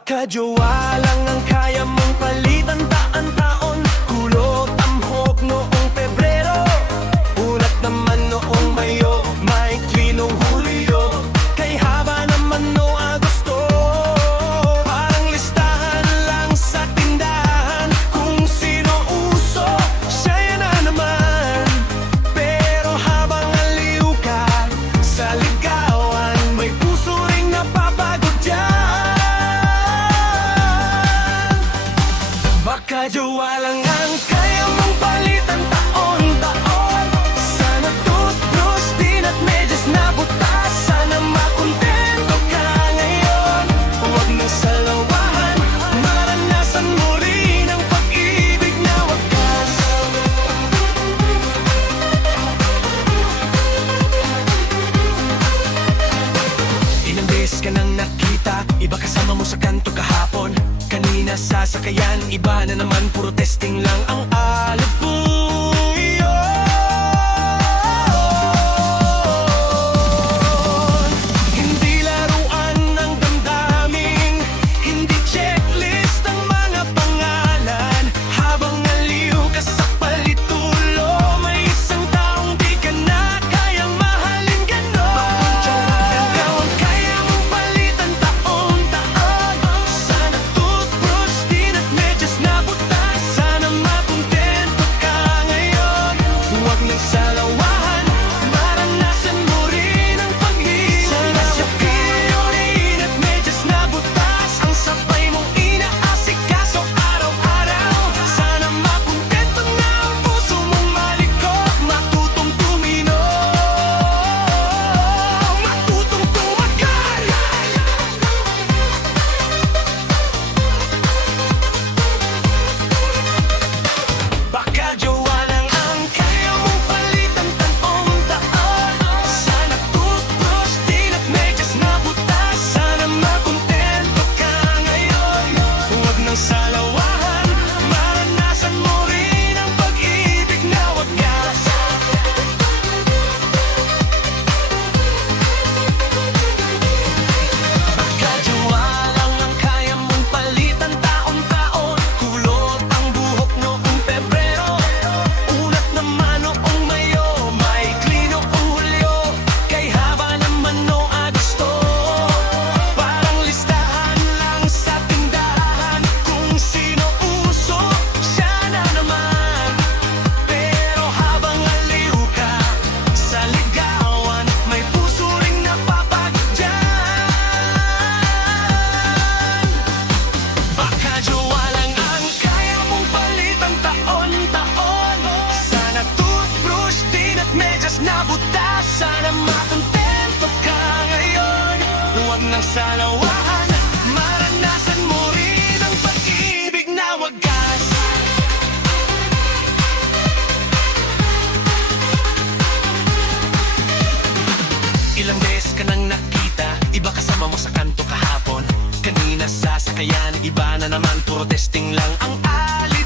Baka jowa lang ang kaya mong palitan taon. Kulot amhok noong Pebrero, unat naman noong Mayo, maikli noong Hulyo, kay haba naman noong Agosto. Parang listahan lang sa tindahan, kung sino uso, siya yan na naman. Pero habang aliw ka sa ligawan, may puso ring napapagod dyan. Baka jowa lang ang kaya mong palitan taon. Sana toothbrush, din at medyas na butas. Sana makontento ka ngayon, huwag nang salawahan. Maranasan mo rin ang pag-ibig na wagas. Ilang beses ka nang nakita, iba kasama mo sa kanto kahapon. Kanina sa sakayan, iba na naman, puro testing lang ang alab mo. Hindi laruan ng damdamin, hindi checklist ang mga pangalan. Habang aliw ka sa palitulo, may isang taong di ka na kayang mahalin ganon. Ikaw ang kaya mong palitan taon. Sana toothbrush, din at medyas na butas. Sana makontento ka ngayon, huwag nang salawahan. Maranasan mo rin ang pag-ibig. Sana sapilyo, din at medyas na butas, ang sabay mong inaasikaso araw-araw. Sana makontento na ang puso mong malikot, matutong tuminog, matutong tumagal. Baka jowa lang ang kaya mong palitan taon. Sana toothbrush, din at medyas na butas. Sana makontento ka ngayon, huwag nang salawahan. Maranasan mo rin ang pag-ibig na wagas. Baka jowa lang ang kaya mong palitan taon. Kulot ang buhok noong Pebrero, unat naman noong Mayo, maikli noong Hulyo, kay haba naman noong Agosto. Parang listahan lang sa tindahan, kung sino uso, siya na naman. Pero habang aliw ka sa ligawan, may puso ring napapagod dyan. Baka jowa lang ang kaya mong palitan taon. Sana toothbrush, din at medyas na butas. Sana makontento ka ngayon, huwag nang salawahan. Maranasan mo rin ang pag-ibig na wagas. Ilang beses ka nang nakita, iba kasama mo sa kanto kahapon. Kanina sa sakayan, iba na naman, puro testing lang ang alib